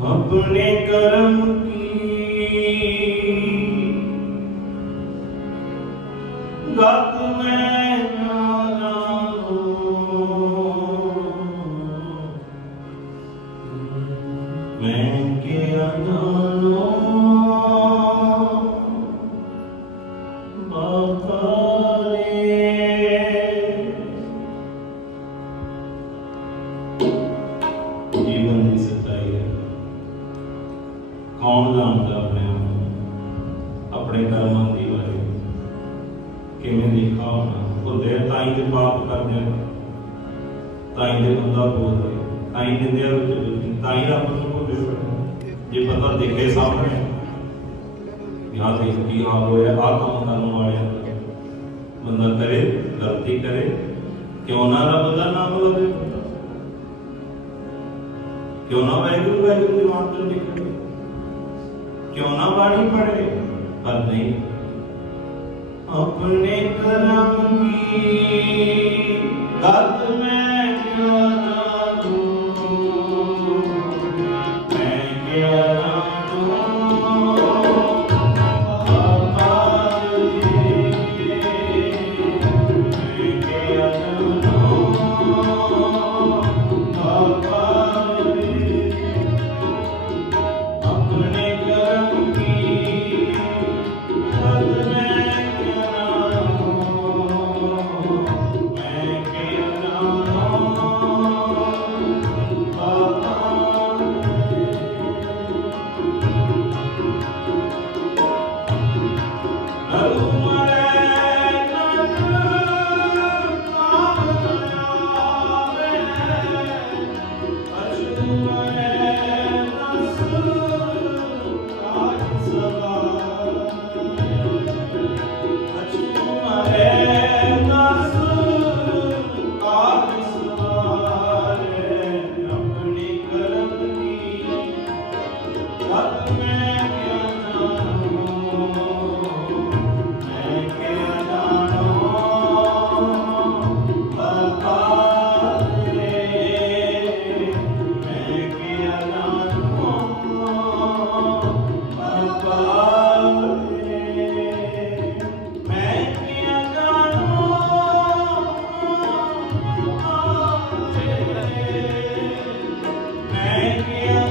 अपने कर्म की गत मैं ना जानूं मैं क्या जानूं ਜਾਣਦਾ ਆਪਣੇ ਆਪ ਆਪਣੇ ਕਰਮਾਂ ਦੀ ਬਾਰੇ ਕਿਵੇਂ ਲਿਖਾ ਹੋਣਾ? ਭੁੱਲੇ ਤਾਂ ਹੀ ਤੇ ਪਾਪ ਕਰਦੇ ਤਾਂ ਹੀ ਦੇ ਬੰਦਾ ਬੋਲਦੇ ਤਾਂ ਹੀ ਨਿੰਦਿਆ ਵਿੱਚ ਬੋਲਦੇ ਤਾਂ ਹੀ ਰੱਬ ਨੂੰ ਭੁੱਲੇ ਜੇ ਪਤਾ ਦਿਖੇ ਸਾਹਮਣੇ ਯਾਦ ਹੈ ਕੀ ਹਾਲ ਹੋਇਆ ਆ ਕੰਮ ਕਰਨ ਵਾਲਿਆਂ ਬੰਦਾ ਕਰੇ, ਗਲਤੀ ਕਰੇ, ਕਿਉਂ ਨਾ ਰੱਬ ਦਾ ਨਾਮ ਲਵੇ। ਕਿਉਂ ਨਾ ਵੈਗੁਰੂ ਵੈਗੁਰੂ ਦੀ ਮਾਂ ਤੋਂ ਨਿਕਲੇ ਕਿਉਂ ਨਾ ਬਾਣੀ ਪੜੇ ਪਰ ਨਹੀਂ। ਆਪਣੇ ਕਰਮ ਕੀ? ਗਤ ਮੈਂ ਕਿਉਂ ਮੈਂ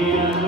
Amen.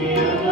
you.